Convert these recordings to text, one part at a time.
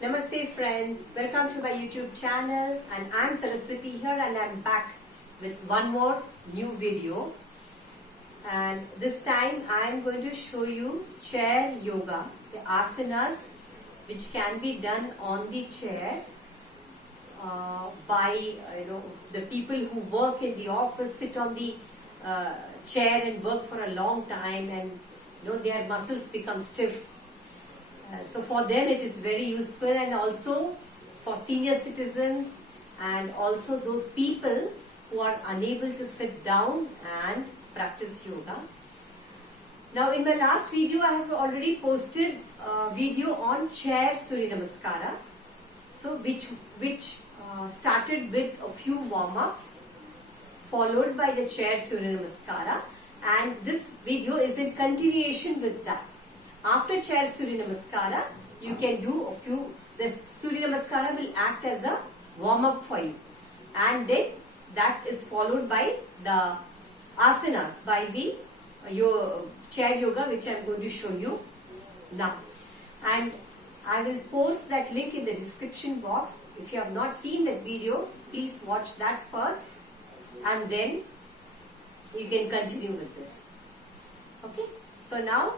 Namaste friends, welcome to my YouTube channel and I'm Saraswati here and I'm back with one more new video, and this time I'm going to show you chair yoga, the asanas which can be done on the chair by the people who work in the office, sit on the chair and work for a long time, and their muscles become stiff. So for them it is very useful, and also for senior citizens and also those people who are unable to sit down and practice yoga. Now in my last video I have already posted a video on chair Surya Namaskara, so which started with a few warm-ups followed by the chair Surya Namaskara, and this video is in continuation with that. After chair Surya Namaskara, you can do a few. The Surya Namaskara will act as a warm-up for you, and then that is followed by the asanas, by the your chair yoga, which I am going to show you now. And I will post that link in the description box. If you have not seen that video, please watch that first, and then you can continue with this. Okay, so now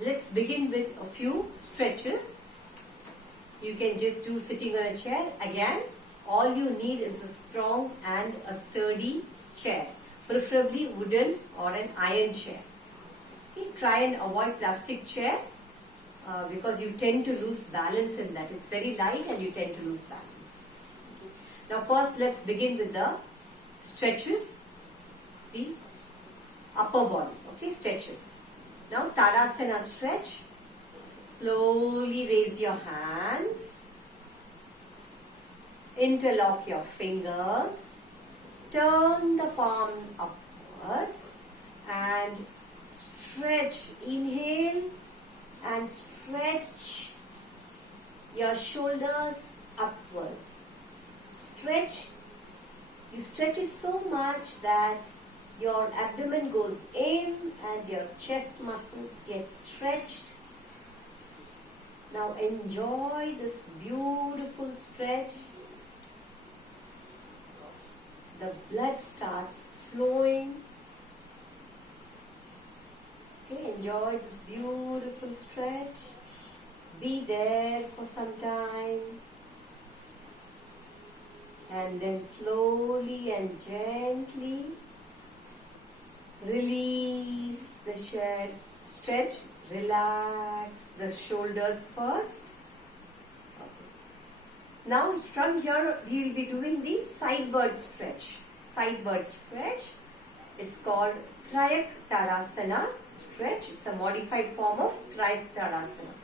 let's begin with a few stretches. You can just do sitting on a chair. Again, all you need is a strong and a sturdy chair, preferably wooden or an iron chair. Okay, try and avoid plastic chair because you tend to lose balance in that. It's very light and you tend to lose balance. Now first let's begin with the stretches, the upper body. Okay, stretches. Now Tadasana stretch. Slowly raise your hands, interlock your fingers, turn the palm upwards and stretch. Inhale and stretch your shoulders upwards. Stretch. You stretch it so much that your abdomen goes in and your chest muscles get stretched. Now enjoy this beautiful stretch. The blood starts flowing. Okay, enjoy this beautiful stretch. Be there for some time. And then slowly and gently release the stretch. Relax the shoulders first. Okay. Now from here we will be doing the sideward stretch. Sideward stretch. It's called Triyak Tadasana stretch. It's a modified form of Triyak Tadasana.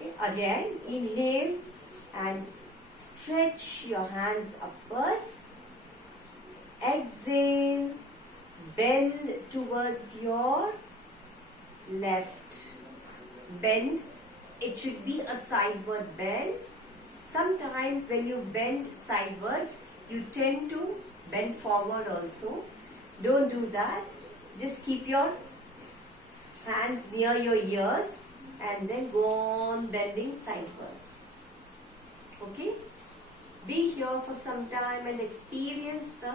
Okay. Again, inhale and stretch your hands upwards. Exhale. Bend towards your left. Bend. It should be a sideward bend. Sometimes when you bend sidewards, you tend to bend forward also. Don't do that. Just keep your hands near your ears and then go on bending sidewards. Okay? Be here for some time and experience the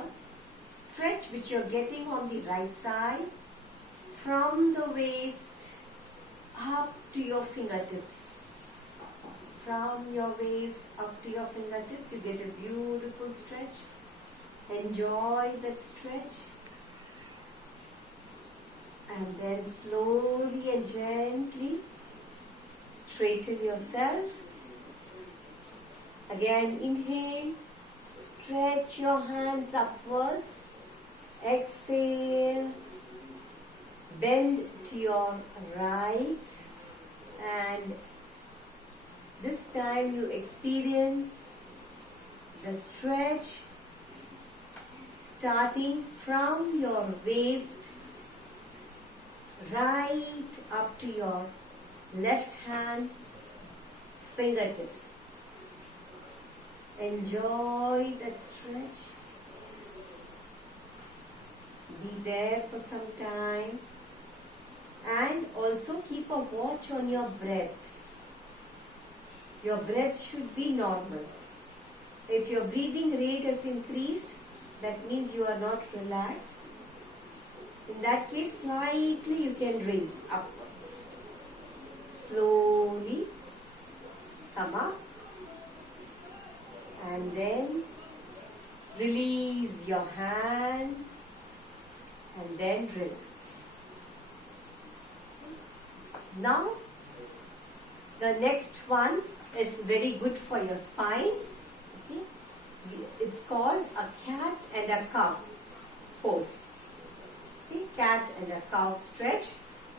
stretch which you're getting on the right side, from the waist up to your fingertips. From your waist up to your fingertips, you get a beautiful stretch. Enjoy that stretch. And then slowly and gently straighten yourself. Again, inhale. Stretch your hands upwards. Exhale. Bend to your right. And this time you experience the stretch starting from your waist right up to your left hand fingertips. Enjoy that stretch. Be there for some time. And also keep a watch on your breath. Your breath should be normal. If your breathing rate has increased, that means you are not relaxed. In that case, slightly you can raise upwards. Slowly come up and then release your hands and then relax. Now, the next one is very good for your spine. Okay? It's called a cat and a cow pose. Okay? Cat and a cow stretch.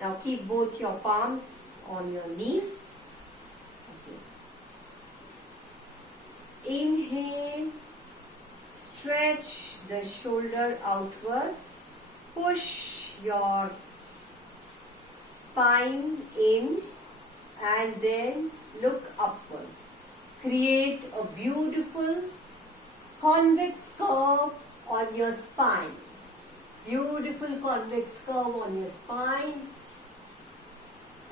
Now keep both your palms on your knees. Okay. Inhale. Stretch the shoulder outwards. Push your spine in and then look upwards. Create a beautiful convex curve on your spine. Beautiful convex curve on your spine.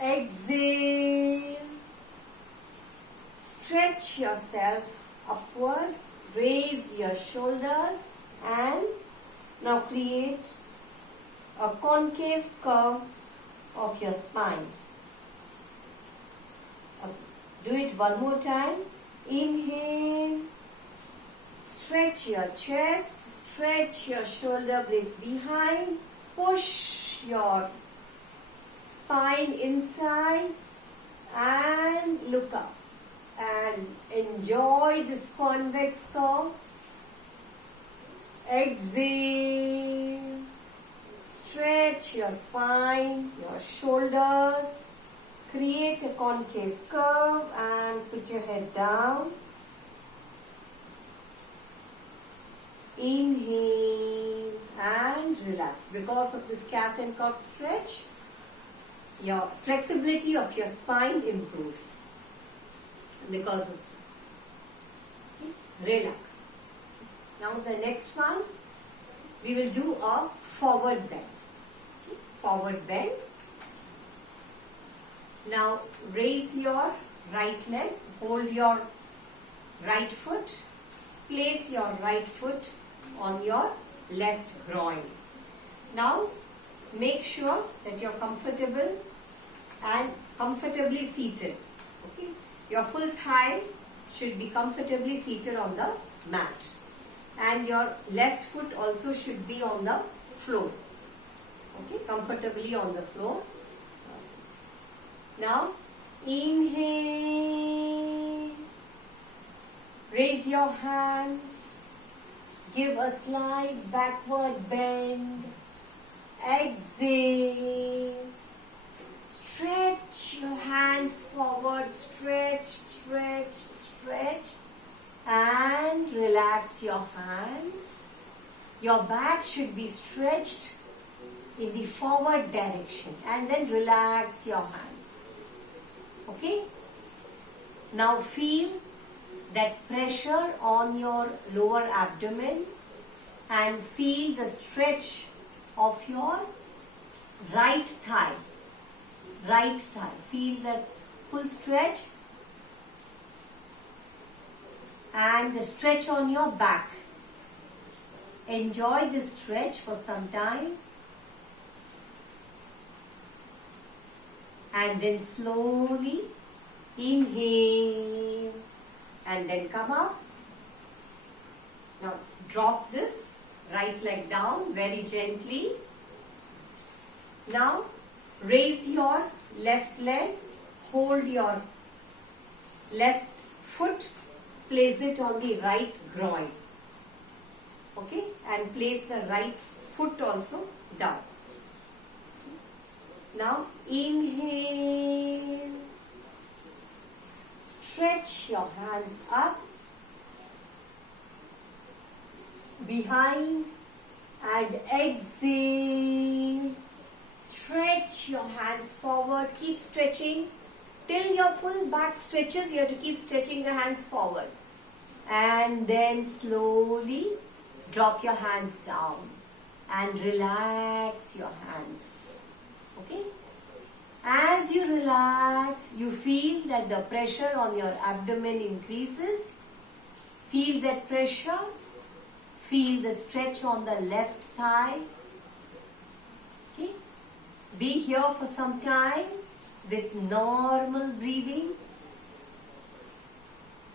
Exhale. Stretch yourself upwards. Raise your shoulders and now create a concave curve of your spine. Do it one more time. Inhale. Stretch your chest. Stretch your shoulder blades behind. Push your spine inside and look up. And enjoy this convex curve. Exhale. Stretch your spine, your shoulders. Create a concave curve and put your head down. Inhale and relax. Because of this cat and cow stretch, your flexibility of your spine improves. Because of this. Okay. Relax. Now the next one, we will do a forward bend. Okay. Forward bend. Now raise your right leg, hold your right foot, place your right foot on your left groin. Now make sure that you are comfortable and comfortably seated. Okay. Your full thigh should be comfortably seated on the mat. And your left foot also should be on the floor. Okay, comfortably on the floor. Now, inhale. Raise your hands. Give a slight backward bend. Exhale. Stretch your hands forward. Stretch, stretch, stretch. And relax your hands. Your back should be stretched in the forward direction. And then relax your hands. Okay? Now feel that pressure on your lower abdomen. And feel the stretch of your right thigh. Right thigh. Feel that full stretch. And the stretch on your back. Enjoy this stretch for some time. And then slowly inhale. And then come up. Now drop this right leg down very gently. Now raise your left leg. Hold your left foot. Place it on the right groin. Okay? And place the right foot also down. Now inhale. Stretch your hands up. Behind. And exhale. Stretch your hands forward. Keep stretching. Till your full back stretches, you have to keep stretching the hands forward. And then slowly drop your hands down and relax your hands. Okay? As you relax, you feel that the pressure on your abdomen increases. Feel that pressure. Feel the stretch on the left thigh. Okay. Be here for some time with normal breathing.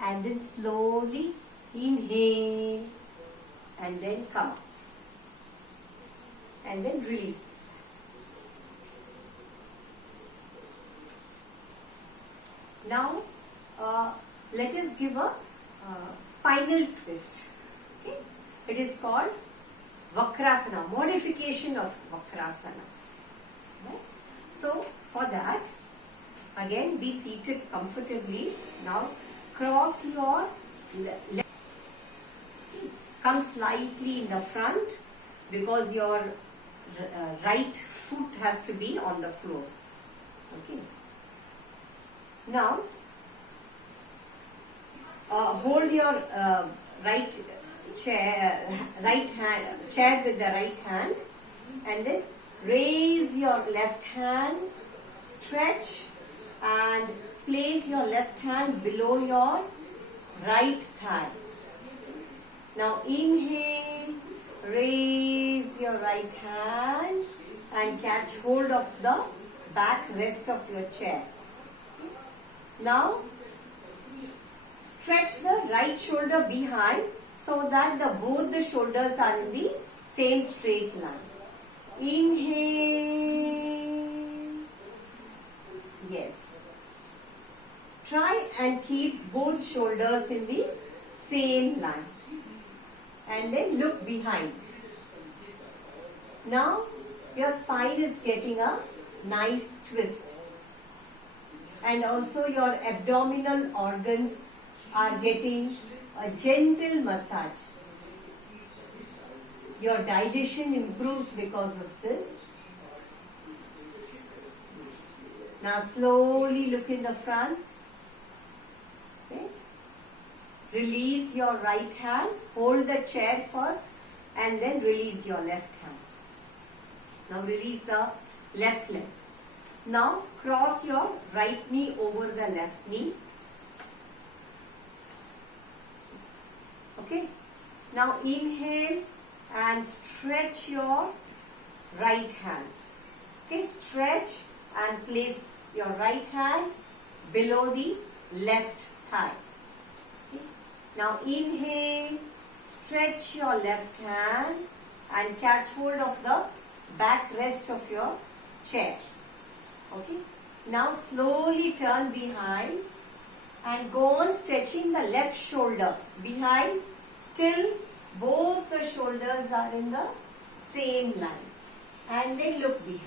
And then slowly inhale and then come up. And then release. Now, let us give a spinal twist. Okay? It is called Vakrasana, modification of Vakrasana. Right? So, for that, again be seated comfortably. Now, cross your left. Come slightly in the front because your right foot has to be on the floor. Okay. Now, hold your right chair with the right hand, and then raise your left hand, stretch, and place your left hand below your right thigh. Now inhale, raise your right hand and catch hold of the back rest of your chair. Now stretch the right shoulder behind so that both the shoulders are in the same straight line. Inhale. Yes. Try and keep both shoulders in the same line. And then look behind. Now your spine is getting a nice twist. And also your abdominal organs are getting a gentle massage. Your digestion improves because of this. Now slowly look in the front. Okay. Release your right hand. Hold the chair first and then release your left hand. Now release the left leg. Now cross your right knee over the left knee. Okay. Now inhale and stretch your right hand. Okay. Stretch and place your right hand below the left thigh. Okay. Now inhale, stretch your left hand and catch hold of the back rest of your chair. Okay. Now slowly turn behind and go on stretching the left shoulder behind till both the shoulders are in the same line. And then look behind.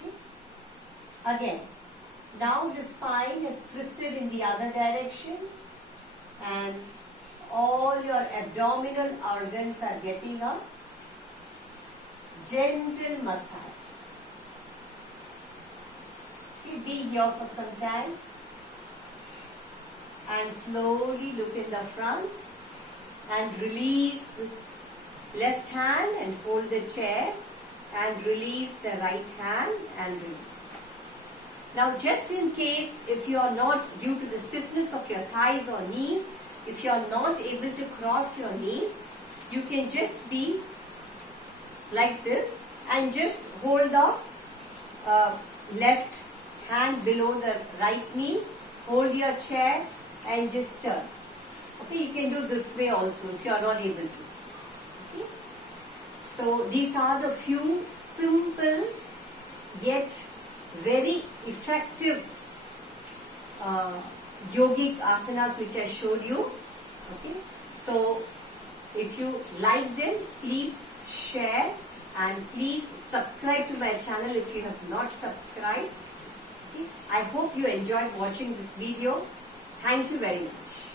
Okay. Again. Now the spine is twisted in the other direction and all your abdominal organs are getting a gentle massage. Okay, be here for some time and slowly look in the front and release this left hand and hold the chair and release the right hand and release. Now just in case if you are not, due to the stiffness of your thighs or knees, if you are not able to cross your knees, you can just be like this and just hold the left hand below the right knee, hold your chair and just turn. Okay, you can do this way also if you are not able to. Okay. So these are the few simple yet very effective yogic asanas which I showed you. Okay. So if you like them, please share and please subscribe to my channel if you have not subscribed. Okay. I hope you enjoyed watching this video. Thank you very much.